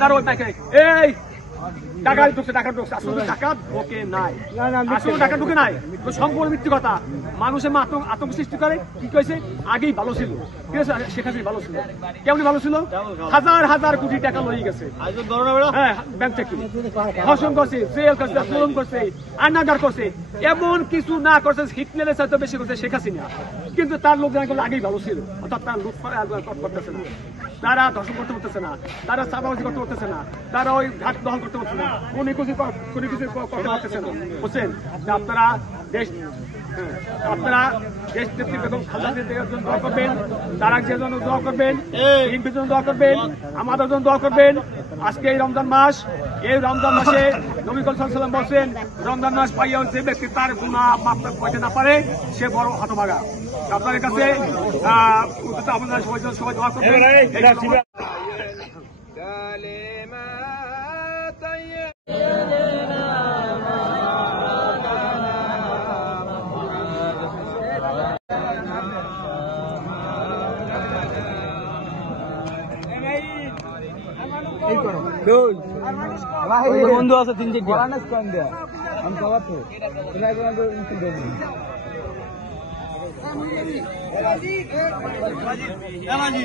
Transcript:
তার ওই পাইকারি এই টাকা ঢুকছে আসলে টাকা ঢোকে নাই, আসলে টাকা ঢুকে নাই, সম্পূর্ণ মিথ্যে কথা। মানুষের আতঙ্ক সৃষ্টি করে। কি কইছে আগেই ভালো ছিল, ঠিক আছে, শেখ হাসিনা ভালো ছিল। কেমন ভালো ছিল? হাজার হাজার কোটি টাকা লই গেছে, হ্যাঁ, ব্যাংক থেকে ধর্ষণ করছে, জেল করছে, জুলুম করছে, আয়নাগার করছে, এমন কিছু না করছে হিটলারের চাইতে বেশি করছে শেখ হাসিনা। কিন্তু তার লোকজন আগেই ভালো ছিল, অর্থাৎ তার লুট করতেছে না, তারা ধর্ষণ করতে পারতেছে না, তারা চাঁদাবাজি করতে পারতেছে না, তারা ওই ঘাট দখল করতে পারছে না, কোনো কিছু করতে পারতেছে না। বুঝছেন? আপনারা দেশ নেত্রী বেগম খালেদা জিয়ার জন্য দোয়া করবেন, তারা যে জন্য দোয়া করবেন, বিএনপির জন্য দোয়া করবেন, আমাদের জন্য দোয়া করবেন। আজকে এই রমজান মাস, এই রমজান মাসে নবী করিম সাল্লাল্লাহু আলাইহি ওয়াসাল্লাম বলছেন, রমজান মাস পাইয়া যে ব্যক্তি তার গুনাহ মাফ করতে না পারে সে বড় হতভাগা। আপনাদের কাছে আপনারা সবাই দোয়া করবেন। বন্ধু আছে 3-4 আমি